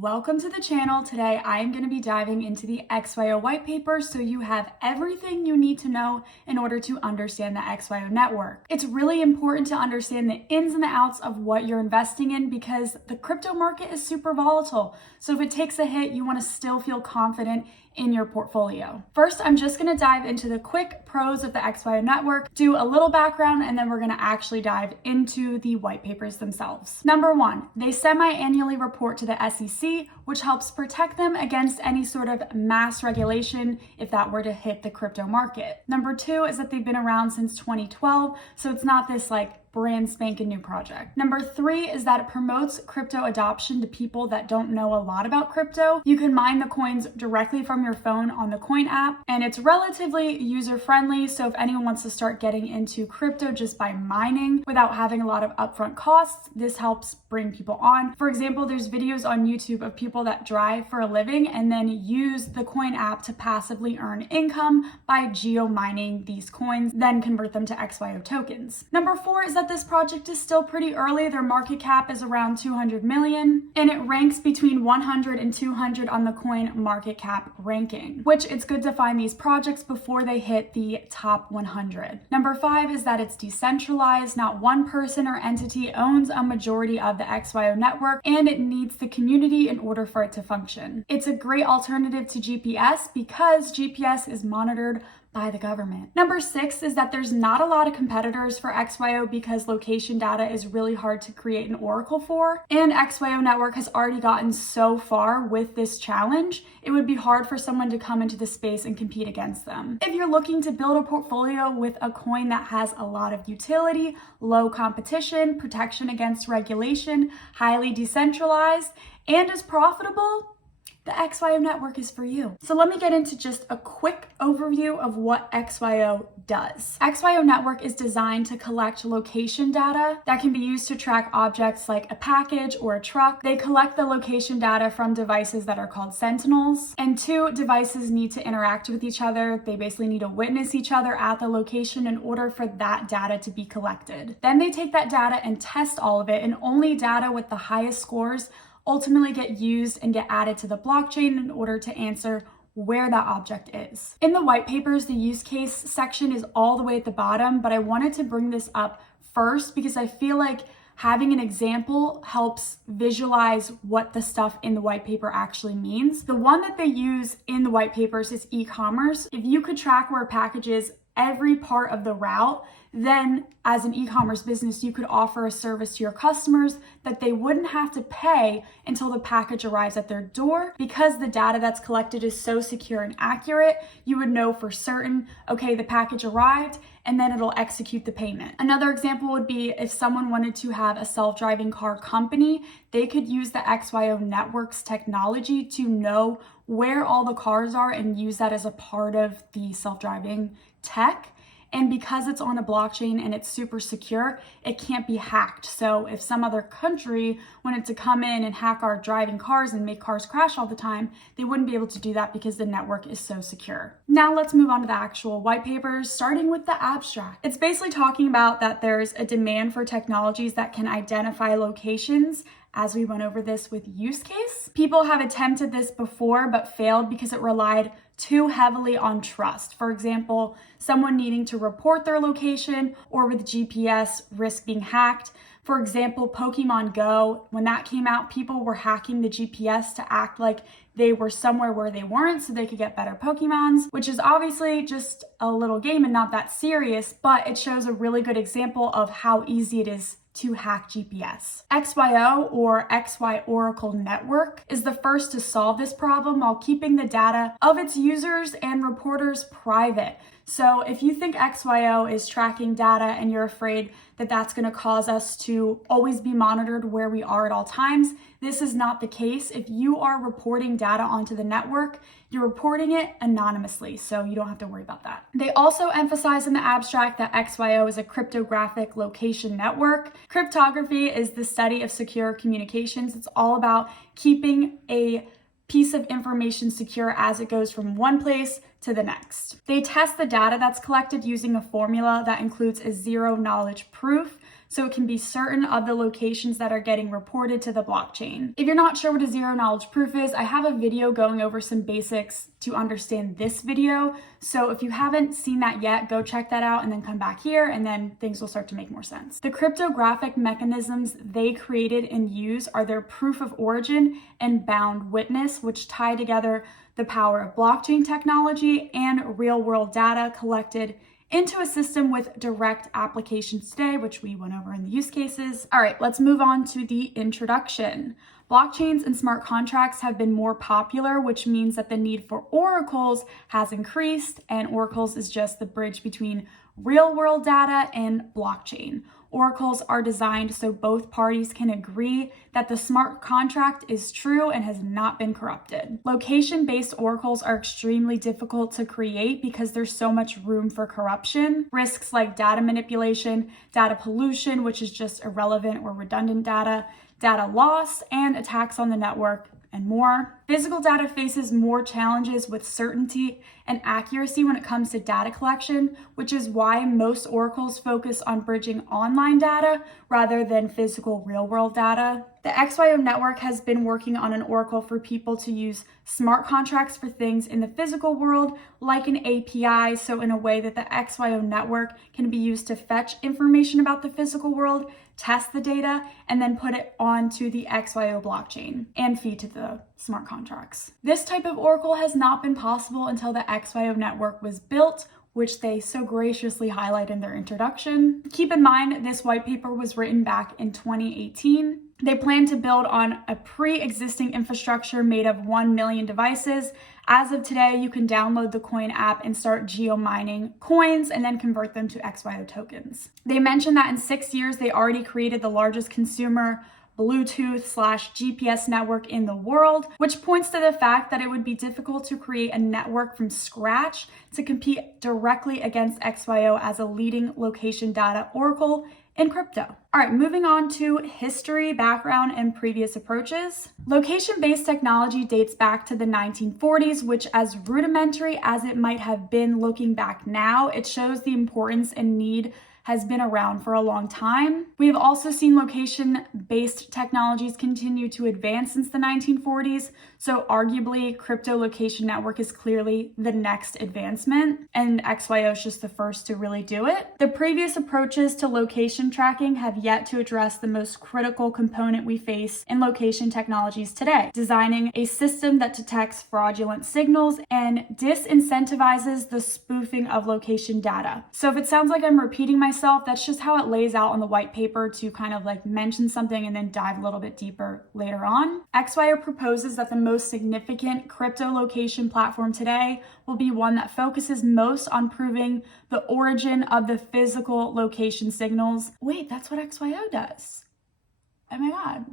Welcome to the channel. Today I am going to be diving into the XYO white paper so you have everything you need to know in order to understand the XYO network. It's really important to understand the ins and the outs of what you're investing in because the crypto market is super volatile. So if it takes a hit, you want to still feel confident in your portfolio. First, I'm just going to dive into the quick pros of the XYO network, do a little background, and then we're going to actually dive into the white papers themselves. Number one, they semi-annually report to the SEC, which helps protect them against any sort of mass regulation if that were to hit the crypto market. Number two is that they've been around since 2012, so it's not this brand spanking new project. Number three is that it promotes crypto adoption to people that don't know a lot about crypto. You can mine the coins directly from your phone on the coin app, and it's relatively user-friendly. So if anyone wants to start getting into crypto just by mining without having a lot of upfront costs, this helps bring people on. For example, there's videos on YouTube of people that drive for a living and then use the coin app to passively earn income by geo-mining these coins, then convert them to XYO tokens. Number four is that this project is still pretty early. Their market cap is around 200 million, and it ranks between 100 and 200 on the coin market cap ranking, which it's good to find these projects before they hit the top 100. Number five is that it's decentralized. Not one person or entity owns a majority of the XYO network, and it needs the community in order for it to function. It's a great alternative to GPS because GPS is monitored by the government. Number six is that there's not a lot of competitors for XYO because location data is really hard to create an oracle for, and XYO network has already gotten so far with this challenge, it would be hard for someone to come into the space and compete against them. If you're looking to build a portfolio with a coin that has a lot of utility, low competition, protection against regulation, highly decentralized, and is profitable, the XYO network is for you. So let me get into just a quick overview of what XYO does. XYO network is designed to collect location data that can be used to track objects like a package or a truck. They collect the location data from devices that are called sentinels, and two devices need to interact with each other. They basically need to witness each other at the location in order for that data to be collected. Then they take that data and test all of it, and only data with the highest scores ultimately get used and get added to the blockchain in order to answer where that object is. In the white papers, the use case section is all the way at the bottom, but I wanted to bring this up first because I feel like having an example helps visualize what the stuff in the white paper actually means. The one that they use in the white papers is e-commerce. If you could track where a package is every part of the route, then as an e-commerce business, you could offer a service to your customers that they wouldn't have to pay until the package arrives at their door. Because the data that's collected is so secure and accurate, you would know for certain, okay, the package arrived, and then it'll execute the payment. Another example would be if someone wanted to have a self-driving car company, they could use the XYO network's technology to know where all the cars are and use that as a part of the self-driving tech. And because it's on a blockchain and it's super secure, it can't be hacked. So if some other country wanted to come in and hack our driving cars and make cars crash all the time, they wouldn't be able to do that because the network is so secure. Now let's move on to the actual white papers, starting with the abstract. It's basically talking about that there's a demand for technologies that can identify locations. As we went over this with use case, people have attempted this before but failed because it relied too heavily on trust. For example, someone needing to report their location, or with GPS risk being hacked. For example, Pokemon Go, when that came out, people were hacking the GPS to act like they were somewhere where they weren't so they could get better Pokemons, which is obviously just a little game and not that serious, but it shows a really good example of how easy it is to hack GPS. XYO, or XY Oracle Network, is the first to solve this problem while keeping the data of its users and reporters private. So if you think XYO is tracking data and you're afraid that that's going to cause us to always be monitored where we are at all times, this is not the case. If you are reporting data onto the network, you're reporting it anonymously, so you don't have to worry about that. They also emphasize in the abstract that XYO is a cryptographic location network. Cryptography is the study of secure communications. It's all about keeping a piece of information secure as it goes from one place to the next. They test the data that's collected using a formula that includes a zero knowledge proof. so it can be certain of the locations that are getting reported to the blockchain. If you're not sure what a zero knowledge proof is, I have a video going over some basics to understand this video. So if you haven't seen that yet, go check that out and then come back here and then things will start to make more sense. The cryptographic mechanisms they created and use are their proof of origin and bound witness, which tie together the power of blockchain technology and real-world data collected into a system with direct applications today, which we went over in the use cases. All right, let's move on to the introduction. Blockchains and smart contracts have been more popular, which means that the need for oracles has increased, and oracles is just the bridge between real-world data and blockchain. Oracles are designed so both parties can agree that the smart contract is true and has not been corrupted. Location-based oracles are extremely difficult to create because there's so much room for corruption. Risks like data manipulation, data pollution, which is just irrelevant or redundant data, data loss, and attacks on the network, and more. Physical data faces more challenges with certainty and accuracy when it comes to data collection, which is why most oracles focus on bridging online data rather than physical real-world data. The XYO network has been working on an oracle for people to use smart contracts for things in the physical world, like an API, so in a way that the XYO network can be used to fetch information about the physical world, test the data, and then put it onto the XYO blockchain and feed to the smart contracts. This type of oracle has not been possible until the XYO network was built, which they so graciously highlight in their introduction. Keep in mind, this white paper was written back in 2018. They plan to build on a pre-existing infrastructure made of 1 million devices. As of today, you can download the coin app and start geo-mining coins and then convert them to XYO tokens. They mentioned that in 6 years, they already created the largest consumer Bluetooth/GPS network in the world, which points to the fact that it would be difficult to create a network from scratch to compete directly against XYO as a leading location data oracle in crypto. All right, moving on to history, background, and previous approaches. Location-based technology dates back to the 1940s, which, as rudimentary as it might have been looking back now, it shows the importance and need has been around for a long time. We have also seen location-based technologies continue to advance since the 1940s, so arguably crypto location network is clearly the next advancement, and XYO is just the first to really do it. The previous approaches to location tracking have yet to address the most critical component we face in location technologies today, designing a system that detects fraudulent signals and disincentivizes the spoofing of location data. So if it sounds like I'm repeating myself, that's just how it lays out on the white paper to kind of like mention something and then dive a little bit deeper later on. XYO proposes that the most significant crypto location platform today will be one that focuses most on proving the origin of the physical location signals. Wait, that's what XYO does. Oh my God.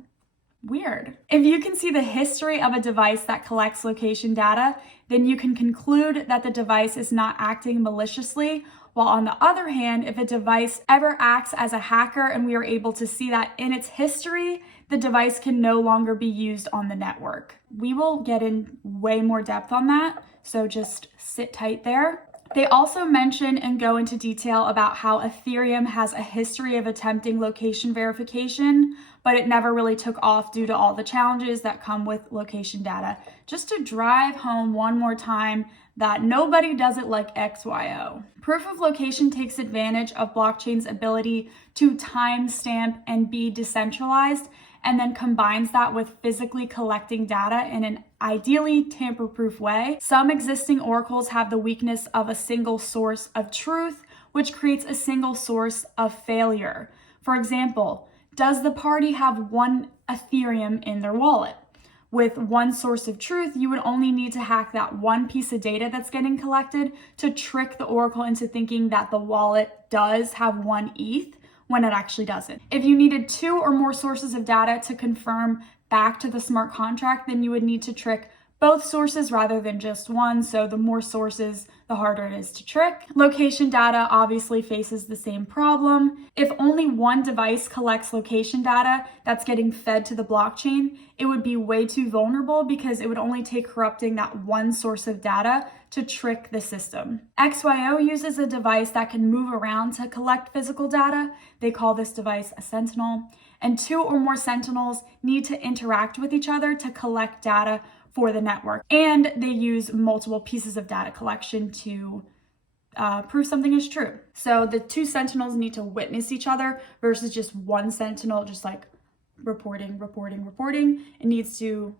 Weird. If you can see the history of a device that collects location data, then you can conclude that the device is not acting maliciously. While on the other hand, if a device ever acts as a hacker and we are able to see that in its history, the device can no longer be used on the network. We will get in way more depth on that, so just sit tight there. They also mention and go into detail about how Ethereum has a history of attempting location verification, but it never really took off due to all the challenges that come with location data. Just to drive home one more time that nobody does it like XYO. Proof of location takes advantage of blockchain's ability to timestamp and be decentralized, and then combines that with physically collecting data in an ideally tamper-proof way. Some existing oracles have the weakness of a single source of truth, which creates a single source of failure. For example, does the party have one Ethereum in their wallet? With one source of truth, you would only need to hack that one piece of data that's getting collected to trick the oracle into thinking that the wallet does have one ETH when it actually doesn't. If you needed 2 or more sources of data to confirm back to the smart contract, then you would need to trick both sources rather than just one, so the more sources, the harder it is to trick. Location data obviously faces the same problem. If only one device collects location data that's getting fed to the blockchain, it would be way too vulnerable because it would only take corrupting that one source of data to trick the system. XYO uses a device that can move around to collect physical data. They call this device a sentinel, and 2 or more sentinels need to interact with each other to collect data for the network. And they use multiple pieces of data collection to prove something is true. So the 2 sentinels need to witness each other versus just one sentinel just like reporting. It needs to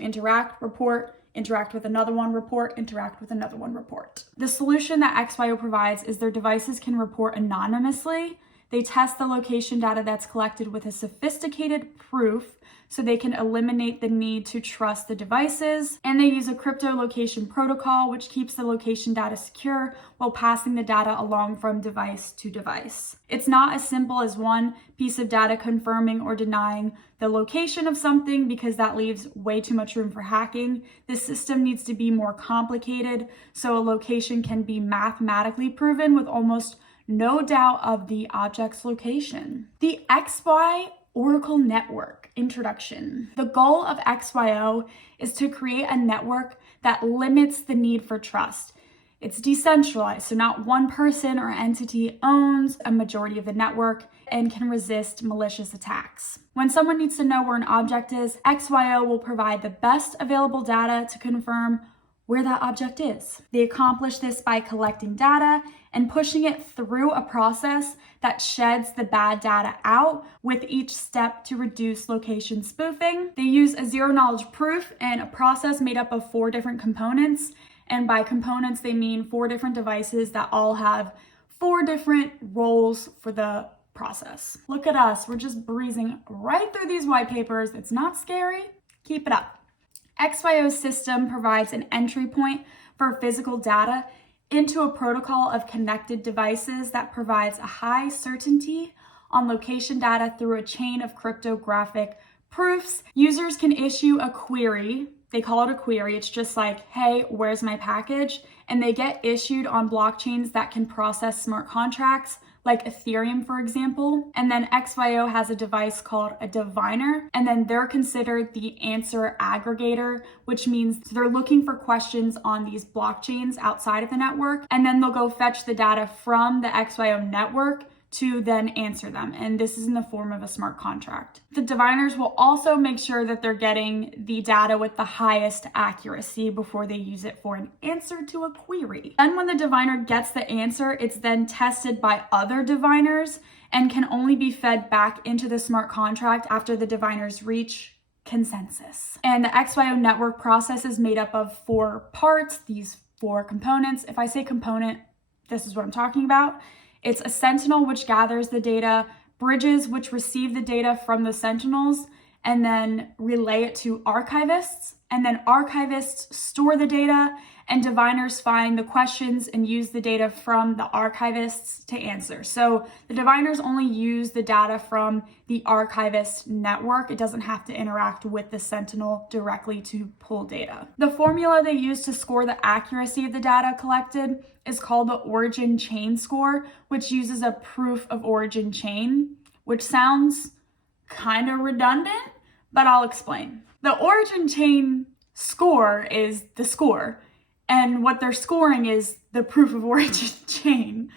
interact, report, interact with another one, report, interact with another one, report. The solution that XYO provides is their devices can report anonymously. They test the location data that's collected with a sophisticated proof so they can eliminate the need to trust the devices. And they use a crypto location protocol, which keeps the location data secure while passing the data along from device to device. It's not as simple as one piece of data confirming or denying the location of something because that leaves way too much room for hacking. This system needs to be more complicated so a location can be mathematically proven with almost no doubt of the object's location. The XY Oracle Network introduction. The goal of XYO is to create a network that limits the need for trust. It's decentralized, so not one person or entity owns a majority of the network and can resist malicious attacks. When someone needs to know where an object is, XYO will provide the best available data to confirm where that object is. They accomplish this by collecting data and pushing it through a process that sheds the bad data out with each step to reduce location spoofing. They use a zero-knowledge proof and a process made up of 4 different components. And by components, they mean 4 different devices that all have 4 different roles for the process. Look at us, we're just breezing right through these white papers. It's not scary, keep it up. XYO's system provides an entry point for physical data into a protocol of connected devices that provides a high certainty on location data through a chain of cryptographic proofs. Users can issue a query. They call it a query. It's just like, hey, where's my package? And they get issued on blockchains that can process smart contracts, like Ethereum, for example. And then XYO has a device called a diviner, and then they're considered the answer aggregator, which means they're looking for questions on these blockchains outside of the network, and then they'll go fetch the data from the XYO network to then answer them. And this is in the form of a smart contract. The diviners will also make sure that they're getting the data with the highest accuracy before they use it for an answer to a query. Then when the diviner gets the answer, it's then tested by other diviners and can only be fed back into the smart contract after the diviners reach consensus. And the XYO network process is made up of 4 parts, these 4 components. If I say component, this is what I'm talking about. It's a sentinel, which gathers the data, bridges, which receive the data from the sentinels, and then relay it to archivists. And then archivists store the data, and diviners find the questions and use the data from the archivists to answer. So the diviners only use the data from the archivist network. It doesn't have to interact with the sentinel directly to pull data. The formula they use to score the accuracy of the data collected is called the origin chain score, which uses a proof of origin chain, which sounds kind of redundant, but I'll explain. The origin chain score is the score, and what they're scoring is the proof of origin chain.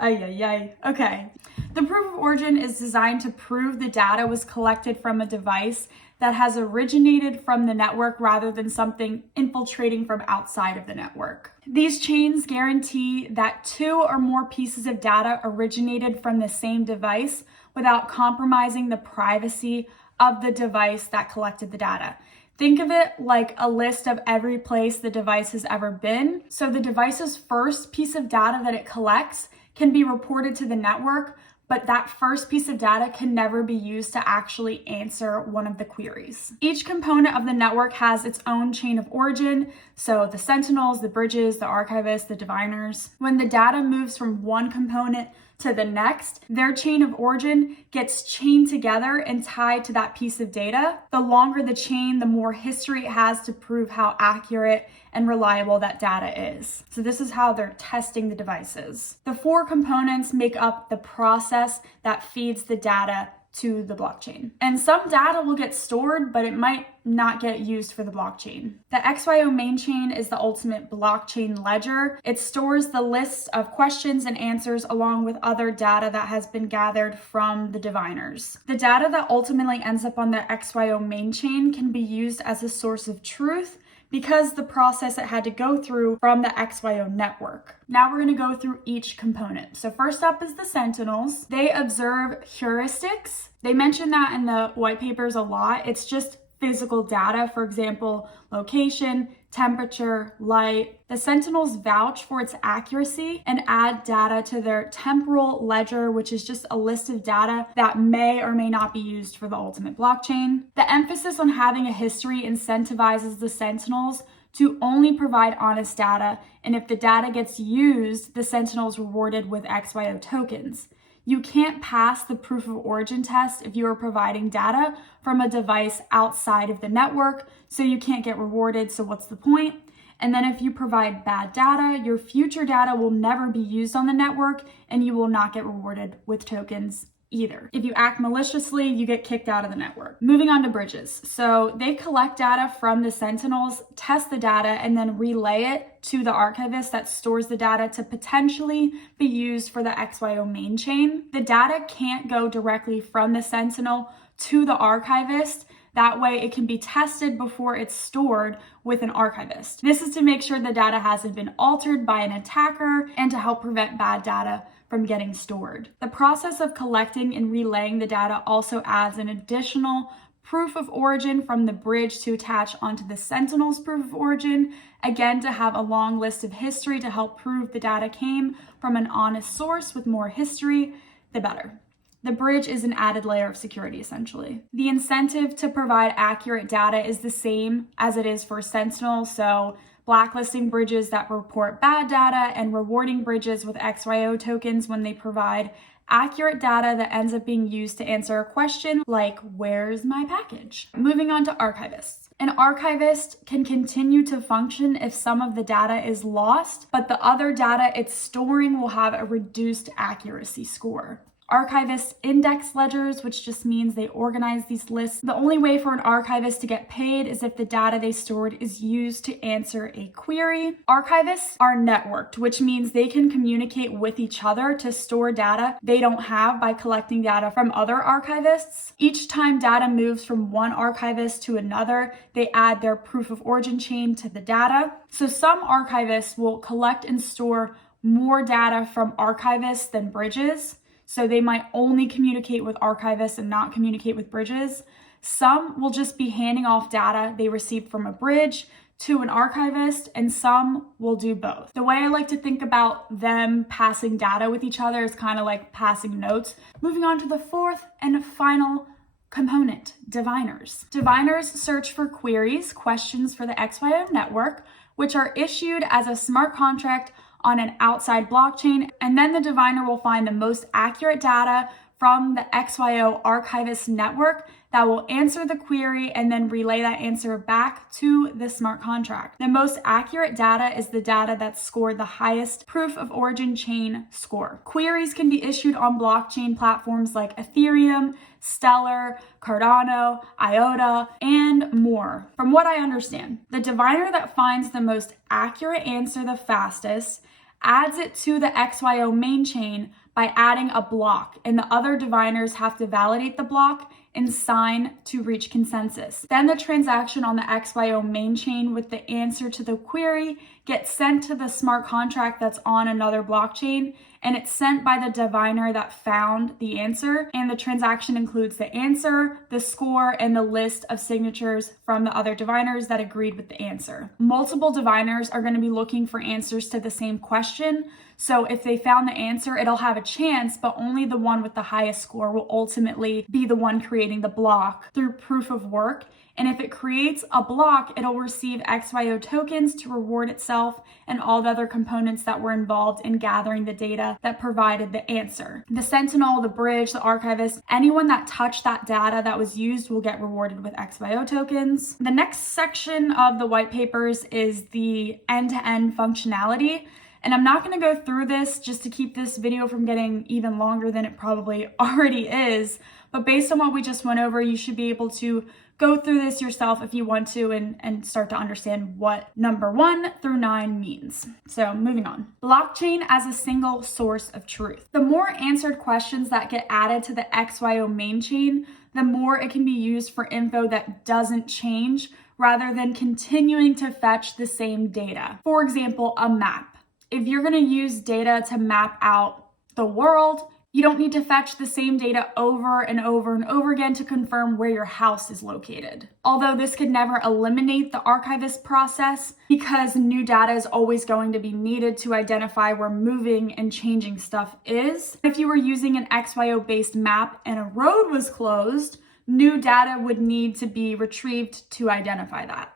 Okay. The proof of origin is designed to prove the data was collected from a device that has originated from the network rather than something infiltrating from outside of the network. These chains guarantee that 2 or more pieces of data originated from the same device without compromising the privacy of the device that collected the data. Think of it like a list of every place the device has ever been. So the device's first piece of data that it collects can be reported to the network, but that first piece of data can never be used to actually answer one of the queries. Each component of the network has its own chain of origin, so the sentinels, the bridges, the archivists, the diviners. When the data moves from one component to the next, their chain of origin gets chained together and tied to that piece of data. The longer the chain, the more history it has to prove how accurate and reliable that data is. So this is how they're testing the devices. The 4 components make up the process that feeds the data to the blockchain. And some data will get stored, but it might not get used for the blockchain. The XYO main chain is the ultimate blockchain ledger. It stores the list of questions and answers along with other data that has been gathered from the diviners. The data that ultimately ends up on the XYO main chain can be used as a source of truth because the process it had to go through from the XYO network. Now we're going to go through each component. So first up is the sentinels. They observe heuristics. They mention that in the white papers a lot. It's just physical data, for example, location, temperature, light. The sentinels vouch for its accuracy and add data to their temporal ledger, which is just a list of data that may or may not be used for the ultimate blockchain. The emphasis on having a history incentivizes the sentinels to only provide honest data, and if the data gets used, the sentinel is rewarded with XYO tokens. You can't pass the proof of origin test if you are providing data from a device outside of the network, so you can't get rewarded, so what's the point? And then if you provide bad data, your future data will never be used on the network and you will not get rewarded with tokens either. If you act maliciously, you get kicked out of the network. Moving on to bridges. So they collect data from the sentinels, test the data, and then relay it to the archivist that stores the data to potentially be used for the XYO main chain. The data can't go directly from the sentinel to the archivist. That way it can be tested before it's stored with an archivist. This is to make sure the data hasn't been altered by an attacker and to help prevent bad data from getting stored. The process of collecting and relaying the data also adds an additional proof of origin from the bridge to attach onto the sentinel's proof of origin, again to have a long list of history to help prove the data came from an honest source. With more history, the better. The bridge is an added layer of security, essentially. The incentive to provide accurate data is the same as it is for Sentinel, so blacklisting bridges that report bad data and rewarding bridges with XYO tokens when they provide accurate data that ends up being used to answer a question like, where's my package? Moving on to archivists. An archivist can continue to function if some of the data is lost, but the other data it's storing will have a reduced accuracy score. Archivists index ledgers, which just means they organize these lists. The only way for an archivist to get paid is if the data they stored is used to answer a query. Archivists are networked, which means they can communicate with each other to store data they don't have by collecting data from other archivists. Each time data moves from one archivist to another, they add their proof of origin chain to the data. So some archivists will collect and store more data from archivists than bridges. So they might only communicate with archivists and not communicate with bridges. Some will just be handing off data they received from a bridge to an archivist, and some will do both. The way I like to think about them passing data with each other is kind of like passing notes. Moving on to the fourth and final component, diviners. Diviners search for queries, questions for the XYO network, which are issued as a smart contract on an outside blockchain, and then the diviner will find the most accurate data from the XYO archivist network that will answer the query and then relay that answer back to the smart contract. The most accurate data is the data that scored the highest proof of origin chain score. Queries can be issued on blockchain platforms like Ethereum, Stellar, Cardano, IOTA, and more. From what I understand, the diviner that finds the most accurate answer the fastest adds it to the XYO main chain by adding a block, and the other diviners have to validate the block and sign to reach consensus. Then the transaction on the XYO main chain with the answer to the query gets sent to the smart contract that's on another blockchain, and it's sent by the diviner that found the answer, and the transaction includes the answer, the score, and the list of signatures from the other diviners that agreed with the answer. Multiple diviners are going to be looking for answers to the same question, so if they found the answer, it'll have a chance, but only the one with the highest score will ultimately be the one creating the block through proof of work. And if it creates a block, it'll receive XYO tokens to reward itself and all the other components that were involved in gathering the data data that provided the answer. The sentinel, the bridge, the archivist, anyone that touched that data that was used will get rewarded with XYO tokens. The next section of the white papers is the end-to-end functionality. And I'm not going to go through this just to keep this video from getting even longer than it probably already is. But based on what we just went over, you should be able to go through this yourself if you want to and start to understand what number 1 through 9 means. So moving on. Blockchain as a single source of truth. The more answered questions that get added to the XYO main chain, the more it can be used for info that doesn't change rather than continuing to fetch the same data. For example, a map. If you're going to use data to map out the world, you don't need to fetch the same data over and over and over again to confirm where your house is located. Although this could never eliminate the archivist process because new data is always going to be needed to identify where moving and changing stuff is. If you were using an XYO-based map and a road was closed, new data would need to be retrieved to identify that.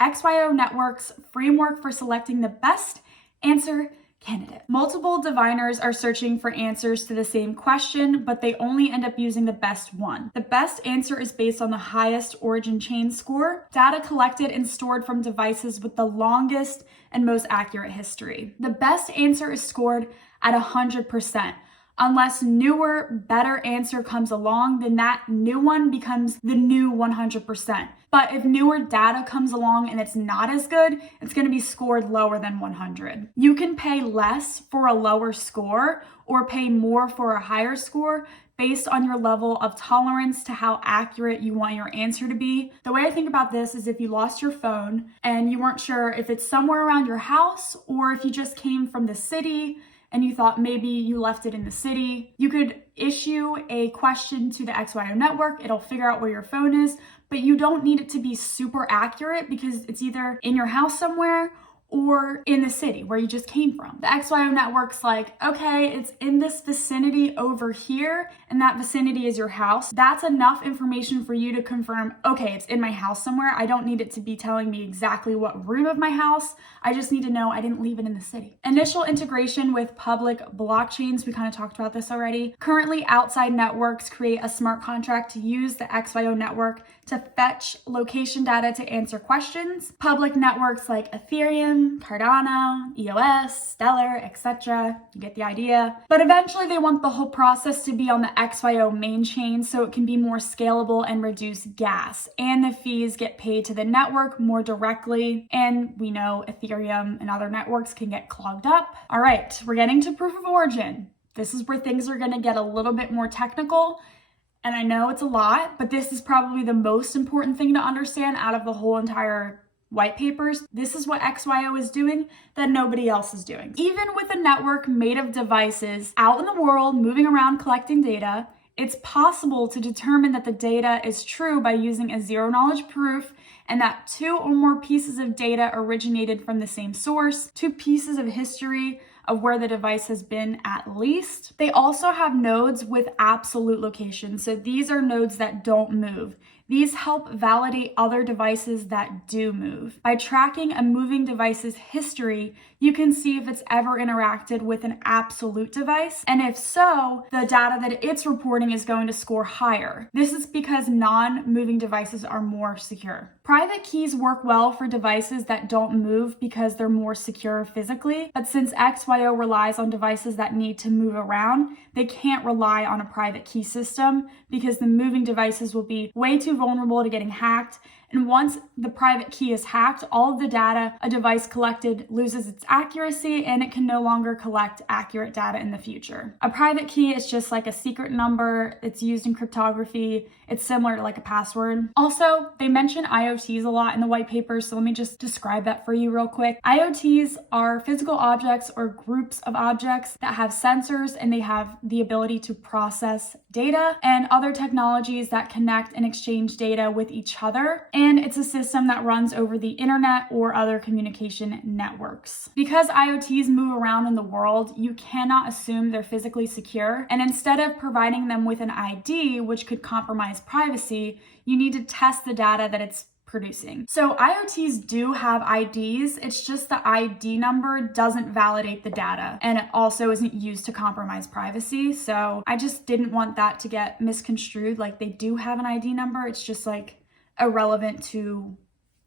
XYO Network's framework for selecting the best answer candidate. Multiple diviners are searching for answers to the same question, but they only end up using the best one. The best answer is based on the highest origin chain score, data collected and stored from devices with the longest and most accurate history. The best answer is scored at 100%. Unless newer, better answer comes along, then that new one becomes the new 100%. But if newer data comes along and it's not as good, it's going to be scored lower than 100. You can pay less for a lower score or pay more for a higher score based on your level of tolerance to how accurate you want your answer to be. The way I think about this is if you lost your phone and you weren't sure if it's somewhere around your house or if you just came from the city and you thought maybe you left it in the city, you could issue a question to the XYO network. It'll figure out where your phone is, but you don't need it to be super accurate because it's either in your house somewhere or in the city where you just came from. The XYO network's like, okay, it's in this vicinity over here, and that vicinity is your house. That's enough information for you to confirm, okay, it's in my house somewhere. I don't need it to be telling me exactly what room of my house. I just need to know I didn't leave it in the city. Initial integration with public blockchains, we kind of talked about this already. Currently, outside networks create a smart contract to use the XYO network to fetch location data to answer questions. Public networks like Ethereum, Cardano, EOS, Stellar, etc. You get the idea. But eventually they want the whole process to be on the XYO main chain so it can be more scalable and reduce gas. And the fees get paid to the network more directly. And we know Ethereum and other networks can get clogged up. All right, we're getting to proof of origin. This is where things are going to get a little bit more technical. And I know it's a lot, but this is probably the most important thing to understand out of the whole entire white papers. This is what XYO is doing that nobody else is doing. Even with a network made of devices out in the world, moving around, collecting data, it's possible to determine that the data is true by using a zero-knowledge proof and that 2 or more pieces of data originated from the same source, 2 pieces of history of where the device has been at least. They also have nodes with absolute location. So these are nodes that don't move. These help validate other devices that do move. By tracking a moving device's history, you can see if it's ever interacted with an absolute device, and if so, the data that it's reporting is going to score higher. This is because non-moving devices are more secure. Private keys work well for devices that don't move because they're more secure physically, but since XYO relies on devices that need to move around, they can't rely on a private key system because the moving devices will be way too vulnerable to getting hacked. And once the private key is hacked, all of the data a device collected loses its accuracy and it can no longer collect accurate data in the future. A private key is just like a secret number. It's used in cryptography. It's similar to like a password. Also, they mention IoTs a lot in the white paper, so let me just describe that for you real quick. IoTs are physical objects or groups of objects that have sensors and they have the ability to process data and other technologies that connect and exchange data with each other. And it's a system that runs over the internet or other communication networks. Because IoTs move around in the world, you cannot assume they're physically secure. And instead of providing them with an ID, which could compromise privacy, you need to test the data that it's producing. So IoTs do have IDs, it's just the ID number doesn't validate the data, and it also isn't used to compromise privacy. So I just didn't want that to get misconstrued, like they do have an ID number, it's just like irrelevant to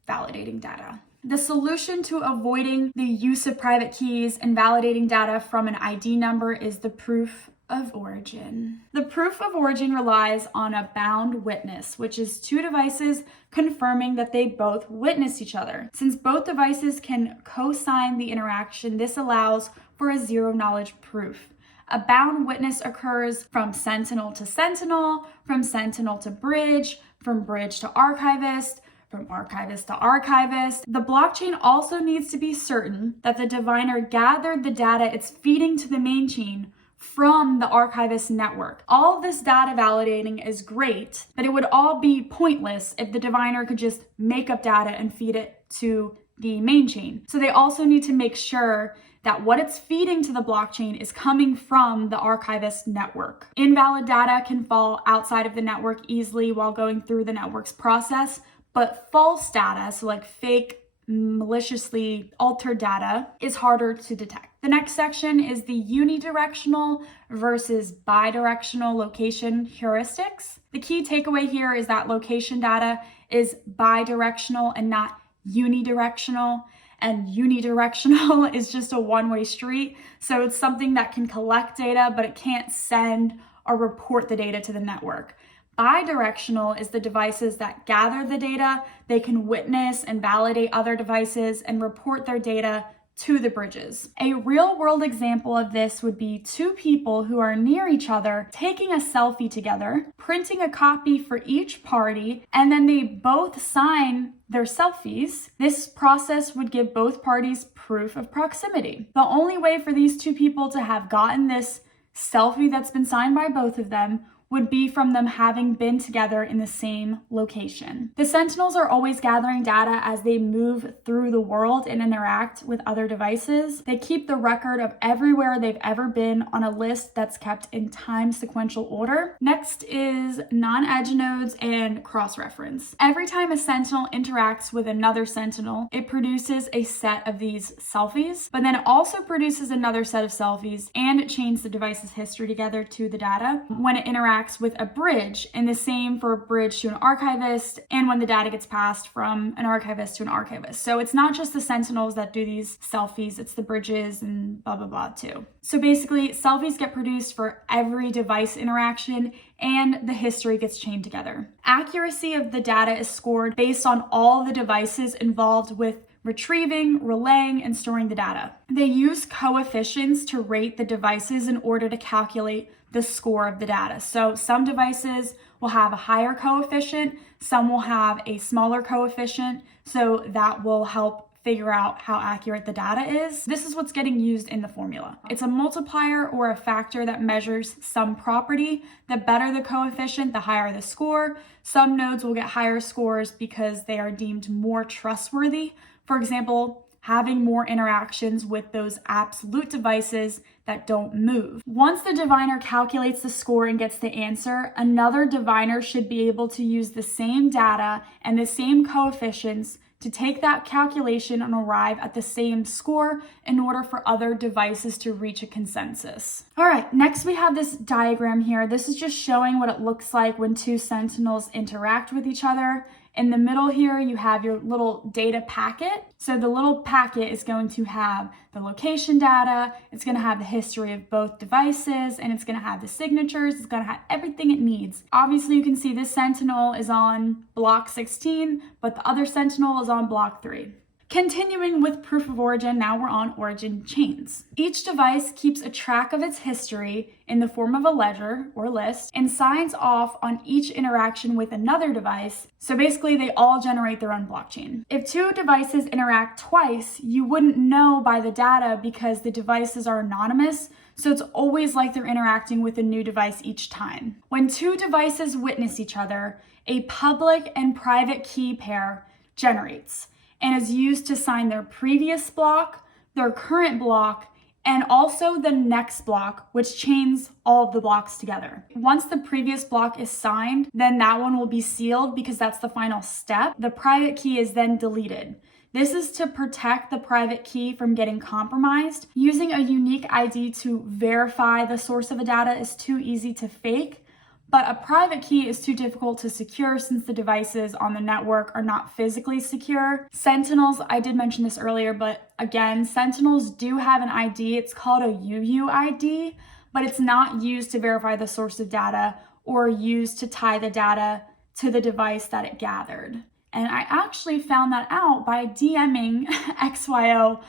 validating data. The solution to avoiding the use of private keys and validating data from an ID number is the proof of origin. The proof of origin relies on a bound witness, which is two devices confirming that they both witnessed each other. Since both devices can co-sign the interaction, this allows for a zero-knowledge proof. A bound witness occurs from sentinel to sentinel, from sentinel to bridge, from bridge to archivist, from archivist to archivist. The blockchain also needs to be certain that the diviner gathered the data it's feeding to the main chain from the archivist network. All of this data validating is great, but it would all be pointless if the diviner could just make up data and feed it to the main chain. So they also need to make sure that what it's feeding to the blockchain is coming from the archivist network. Invalid data can fall outside of the network easily while going through the network's process, but false data, so like fake, maliciously altered data, is harder to detect. The next section is the unidirectional versus bidirectional location heuristics. The key takeaway here is that location data is bidirectional and not unidirectional, and unidirectional is just a one-way street. So it's something that can collect data, but it can't send or report the data to the network. Bidirectional is the devices that gather the data, they can witness and validate other devices and report their data to the bridges. A real-world example of this would be two people who are near each other taking a selfie together, printing a copy for each party, and then they both sign their selfies. This process would give both parties proof of proximity. The only way for these two people to have gotten this selfie that's been signed by both of them would be from them having been together in the same location. The sentinels are always gathering data as they move through the world and interact with other devices. They keep the record of everywhere they've ever been on a list that's kept in time sequential order. Next is Nonedge nodes and cross-reference. Every time a sentinel interacts with another sentinel, it produces a set of these selfies, but then it also produces another set of selfies, and it chains the device's history together to the data when it interacts with a bridge, and the same for a bridge to an archivist, and when the data gets passed from an archivist to an archivist. So it's not just the sentinels that do these selfies, it's the bridges and blah, blah, blah too. So basically, selfies get produced for every device interaction, and the history gets chained together. Accuracy of the data is scored based on all the devices involved with retrieving, relaying, and storing the data. They use coefficients to rate the devices in order to calculate the score of the data. So some devices will have a higher coefficient, some will have a smaller coefficient, so that will help figure out how accurate the data is. This is what's getting used in the formula. It's a multiplier or a factor that measures some property. The better the coefficient, the higher the score. Some nodes will get higher scores because they are deemed more trustworthy. For example, having more interactions with those absolute devices that don't move. Once the diviner calculates the score and gets the answer, another diviner should be able to use the same data and the same coefficients to take that calculation and arrive at the same score in order for other devices to reach a consensus. All right, next we have this diagram here. This is just showing what it looks like when two sentinels interact with each other. In the middle here, you have your little data packet. So the little packet is going to have the location data, it's going to have the history of both devices, and it's going to have the signatures, it's going to have everything it needs. Obviously, you can see this sentinel is on block 16, but the other sentinel is on block 3. Continuing with proof of origin, now we're on origin chains. Each device keeps a track of its history in the form of a ledger or list and signs off on each interaction with another device. So basically they all generate their own blockchain. If two devices interact twice, you wouldn't know by the data because the devices are anonymous. So it's always like they're interacting with a new device each time. When two devices witness each other, a public and private key pair generates and is used to sign their previous block, their current block, and also the next block, which chains all of the blocks together. Once the previous block is signed, then that one will be sealed because that's the final step. The private key is then deleted. This is to protect the private key from getting compromised. Using a unique ID to verify the source of a data is too easy to fake, but a private key is too difficult to secure since the devices on the network are not physically secure. Sentinels, I did mention this earlier, but again, Sentinels do have an ID. It's called a UUID, but it's not used to verify the source of data or used to tie the data to the device that it gathered. And I actually found that out by DMing XYO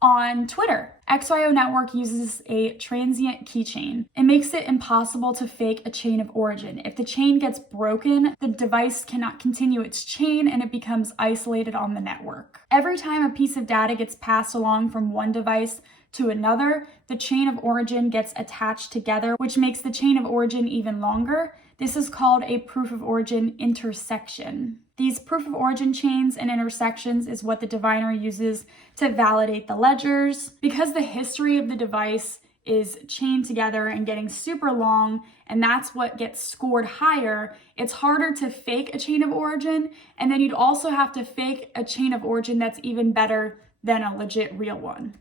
on Twitter. XYO Network uses a transient keychain. It makes it impossible to fake a chain of origin. If the chain gets broken, the device cannot continue its chain and it becomes isolated on the network. Every time a piece of data gets passed along from one device to another, the chain of origin gets attached together, which makes the chain of origin even longer. This is called a proof of origin intersection. These proof of origin chains and intersections is what the diviner uses to validate the ledgers. Because the history of the device is chained together and getting super long, and that's what gets scored higher, it's harder to fake a chain of origin, and then you'd also have to fake a chain of origin that's even better than a legit real one.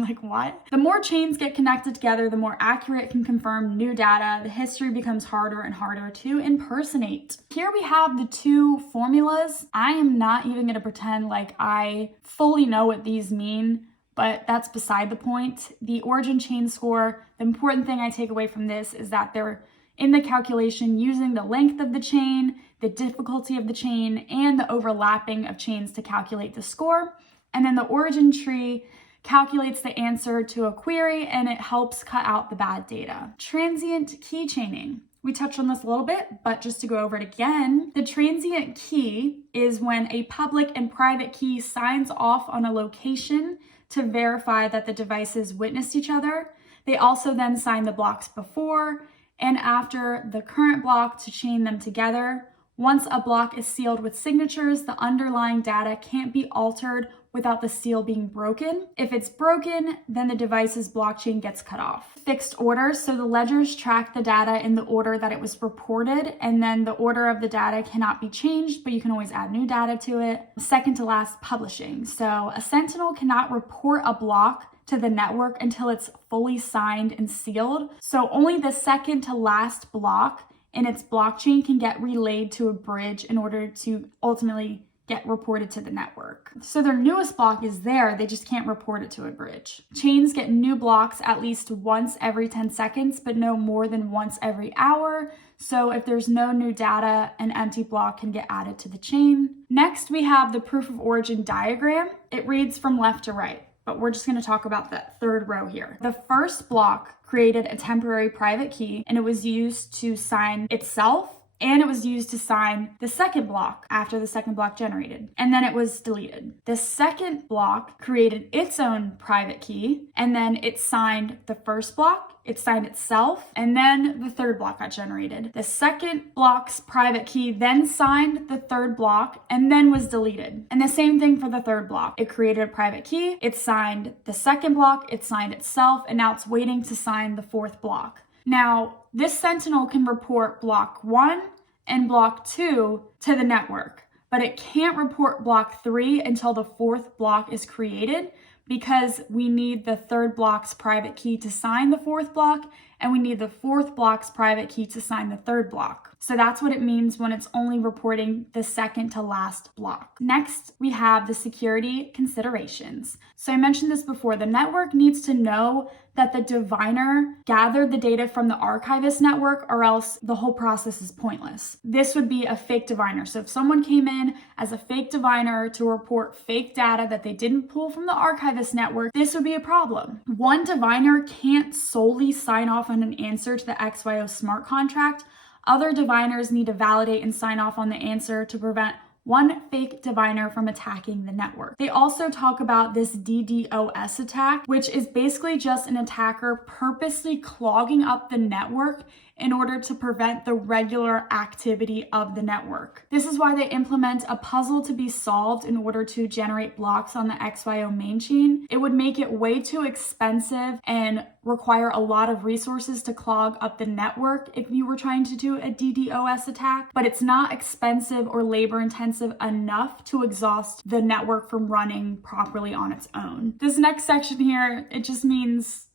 Like what? The more chains get connected together, the more accurate it can confirm new data. The history becomes harder and harder to impersonate. Here we have the two formulas. I am not even gonna pretend like I fully know what these mean, but that's beside the point. The origin chain score, the important thing I take away from this is that they're in the calculation using the length of the chain, the difficulty of the chain, and the overlapping of chains to calculate the score. And then the origin tree calculates the answer to a query and it helps cut out the bad data. Transient key chaining. We touched on this a little bit, but just to go over it again, the transient key is when a public and private key signs off on a location to verify that the devices witnessed each other. They also then sign the blocks before and after the current block to chain them together. Once a block is sealed with signatures, the underlying data can't be altered without the seal being broken. If it's broken, then the device's blockchain gets cut off. Fixed order, so the ledgers track the data in the order that it was reported, and then the order of the data cannot be changed, but you can always add new data to it. Second to last, publishing. So a sentinel cannot report a block to the network until it's fully signed and sealed. So only the second to last block in its blockchain can get relayed to a bridge in order to ultimately get reported to the network. So their newest block is there, they just can't report it to a bridge. Chains get new blocks at least once every 10 seconds, but no more than once every hour. So if there's no new data, an empty block can get added to the chain. Next, we have the proof of origin diagram. It reads from left to right, but we're just gonna talk about that third row here. The first block created a temporary private key and it was used to sign itself, and it was used to sign the second block after the second block generated, and then it was deleted. The second block created its own private key, and then it signed the first block, it signed itself, and then the third block got generated. The second block's private key then signed the third block and then was deleted. And the same thing for the third block. It created a private key, it signed the second block, it signed itself, and now it's waiting to sign the fourth block. Now, this sentinel can report block 1 and block 2 to the network, but it can't report block 3 until the fourth block is created, because we need the third block's private key to sign the fourth block, and we need the fourth block's private key to sign the third block. So that's what it means when it's only reporting the second to last block. Next, we have the security considerations. So I mentioned this before, the network needs to know that the diviner gathered the data from the archivist network, or else the whole process is pointless. This would be a fake diviner. So if someone came in as a fake diviner to report fake data that they didn't pull from the archivist network, this would be a problem. One diviner can't solely sign off on an answer to the XYO smart contract. Other diviners need to validate and sign off on the answer to prevent one fake diviner from attacking the network. They also talk about this DDoS attack, which is basically just an attacker purposely clogging up the network in order to prevent the regular activity of the network. This is why they implement a puzzle to be solved in order to generate blocks on the XYO main chain. It would make it way too expensive and require a lot of resources to clog up the network if you were trying to do a DDoS attack, but it's not expensive or labor intensive enough to exhaust the network from running properly on its own. This next section here, it just means,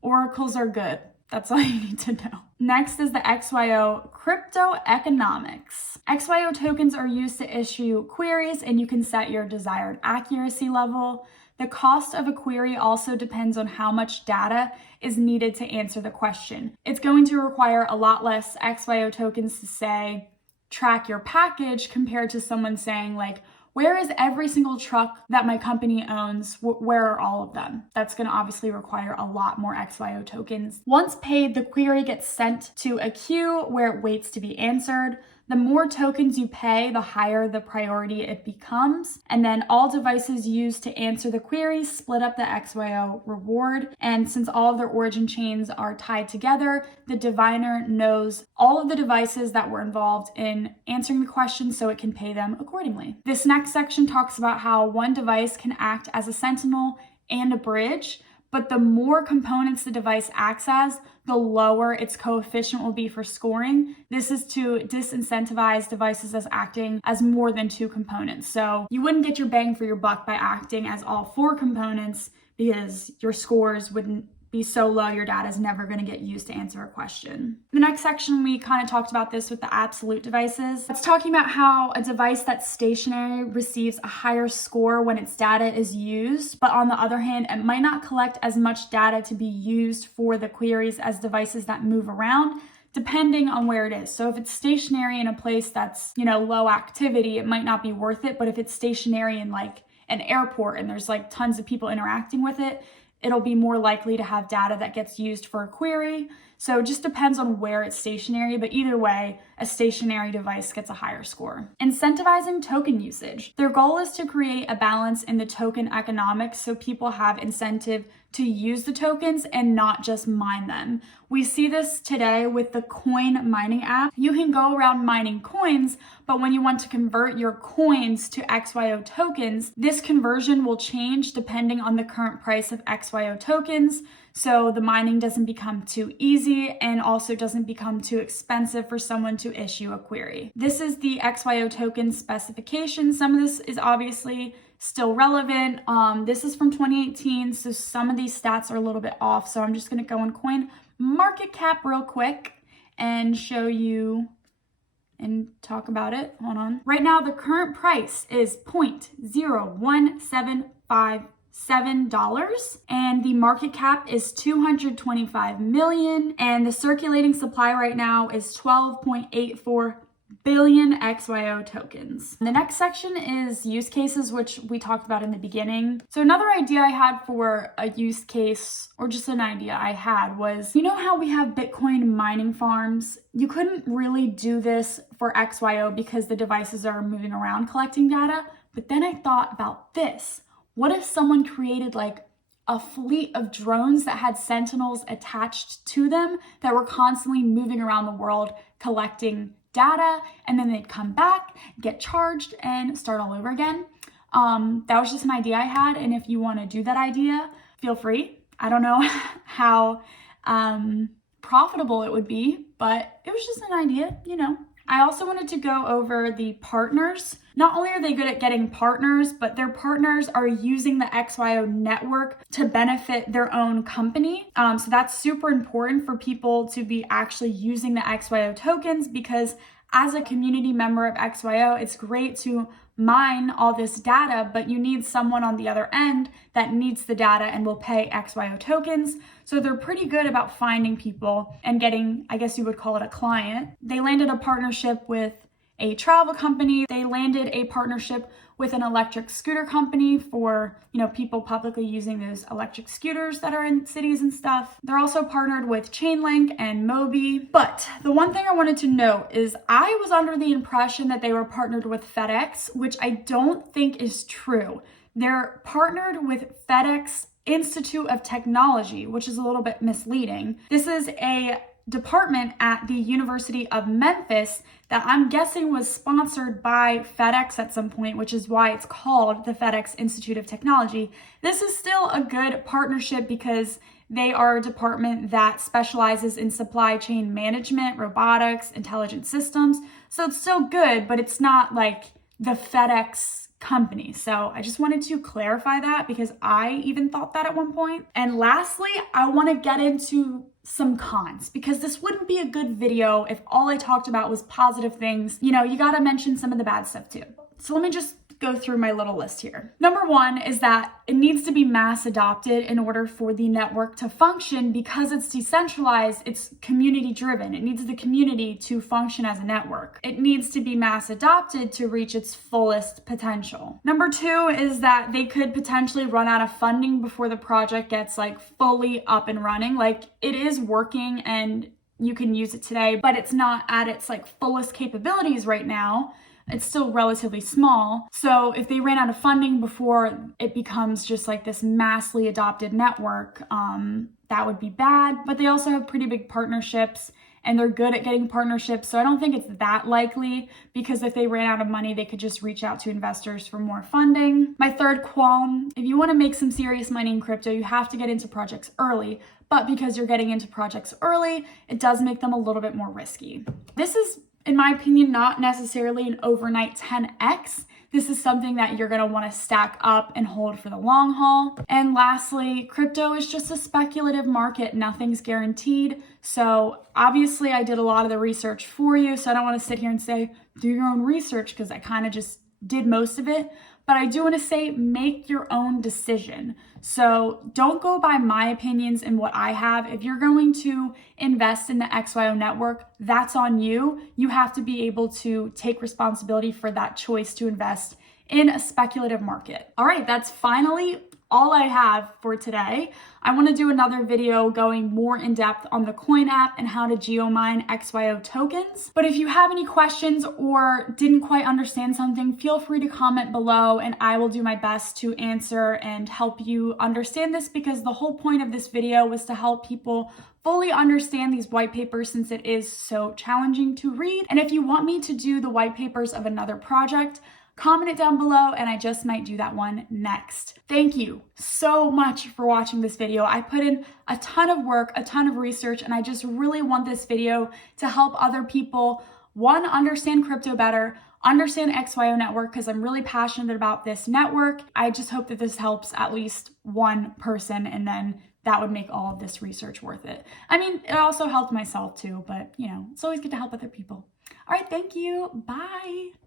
oracles are good. That's all you need to know. Next is the XYO crypto economics. XYO tokens are used to issue queries, and you can set your desired accuracy level. The cost of a query also depends on how much data is needed to answer the question. It's going to require a lot less XYO tokens to say, track your package, compared to someone saying like, where is every single truck that my company owns? Where are all of them? That's going to obviously require a lot more XYO tokens. Once paid, the query gets sent to a queue where it waits to be answered. The more tokens you pay, the higher the priority it becomes. And then all devices used to answer the queries split up the XYO reward. And since all of their origin chains are tied together, the diviner knows all of the devices that were involved in answering the question, so it can pay them accordingly. This next section talks about how one device can act as a sentinel and a bridge, but the more components the device acts as, the lower its coefficient will be for scoring. This is to disincentivize devices as acting as more than 2 components. So you wouldn't get your bang for your buck by acting as all 4 components, because your scores wouldn't be so low, your data is never going to get used to answer a question. The next section, we kind of talked about this with the absolute devices. It's talking about how a device that's stationary receives a higher score when its data is used, but on the other hand, it might not collect as much data to be used for the queries as devices that move around, depending on where it is. So if it's stationary in a place that's, low activity, it might not be worth it. But if it's stationary in like an airport and there's like tons of people interacting with it, it'll be more likely to have data that gets used for a query. So it just depends on where it's stationary, but either way, a stationary device gets a higher score. Incentivizing token usage. Their goal is to create a balance in the token economics so people have incentive to use the tokens and not just mine them. We see this today with the coin mining app. You can go around mining coins, but when you want to convert your coins to XYO tokens, this conversion will change depending on the current price of XYO tokens. So the mining doesn't become too easy and also doesn't become too expensive for someone to issue a query. This is the XYO token specification. Some of this is obviously still relevant. This is from 2018, so some of these stats are a little bit off. So I'm just going to go on coin market cap real quick and show you and talk about it. Hold on. Right now, the current price is $0.0175 and the market cap is 225 million, and the circulating supply right now is 12.84 billion XYO tokens. The next section is use cases, which we talked about in the beginning. So another idea I had for a use case, or just an idea I had, was, how we have Bitcoin mining farms? You couldn't really do this for XYO because the devices are moving around collecting data. But then I thought about this. What if someone created like a fleet of drones that had sentinels attached to them that were constantly moving around the world collecting data, and then they'd come back, get charged, and start all over again? That was just an idea I had, and if you want to do that idea, feel free. I don't know how profitable it would be, but it was just an idea, I also wanted to go over the partners. Not only are they good at getting partners, but their partners are using the XYO network to benefit their own company. So that's super important for people to be actually using the XYO tokens, because as a community member of XYO, it's great to mine all this data, but you need someone on the other end that needs the data and will pay XYO tokens. So they're pretty good about finding people and getting, I guess you would call it a client. They landed a partnership with a travel company. They landed a partnership with an electric scooter company for, people publicly using those electric scooters that are in cities and stuff. They're also partnered with Chainlink and Mobi. But the one thing I wanted to note is I was under the impression that they were partnered with FedEx, which I don't think is true. They're partnered with FedEx Institute of Technology, which is a little bit misleading. This is a department at the University of Memphis that I'm guessing was sponsored by FedEx at some point, which is why it's called the FedEx Institute of Technology. This is still a good partnership because they are a department that specializes in supply chain management, robotics, intelligent systems. So it's still good, but it's not like the FedEx company. So I just wanted to clarify that because I even thought that at one point. And lastly, I want to get into some cons because this wouldn't be a good video if all I talked about was positive things. You know, you got to mention some of the bad stuff too. So let me just go through my little list here. Number one is that it needs to be mass adopted in order for the network to function because it's decentralized, it's community driven. It needs the community to function as a network. It needs to be mass adopted to reach its fullest potential. Number two is that they could potentially run out of funding before the project gets like fully up and running. Like it is working and you can use it today, but it's not at its like fullest capabilities right now. It's still relatively small. So if they ran out of funding before it becomes just like this massively adopted network, that would be bad. But they also have pretty big partnerships and they're good at getting partnerships. So I don't think it's that likely because if they ran out of money, they could just reach out to investors for more funding. My third qualm, if you want to make some serious money in crypto, you have to get into projects early. But because you're getting into projects early, it does make them a little bit more risky. This is, in my opinion, not necessarily an overnight 10x. This is something that you're gonna wanna stack up and hold for the long haul. And lastly, crypto is just a speculative market. Nothing's guaranteed. So obviously I did a lot of the research for you. So I don't wanna sit here and say, do your own research because I kind of just did most of it. But I do want to say, make your own decision. So don't go by my opinions and what I have. If you're going to invest in the XYO network, that's on you. You have to be able to take responsibility for that choice to invest in a speculative market. All right, that's finally all I have for today. I want to do another video going more in depth on the Coin app and how to geomine XYO tokens. But if you have any questions or didn't quite understand something, feel free to comment below and I will do my best to answer and help you understand this because the whole point of this video was to help people fully understand these white papers since it is so challenging to read. And if you want me to do the white papers of another project, comment it down below and I just might do that one next. Thank you so much for watching this video. I put in a ton of work, a ton of research, and I just really want this video to help other people, one, understand crypto better, understand XYO Network because I'm really passionate about this network. I just hope that this helps at least one person and then that would make all of this research worth it. I mean, it also helped myself too, but you know, it's always good to help other people. All right, thank you. Bye.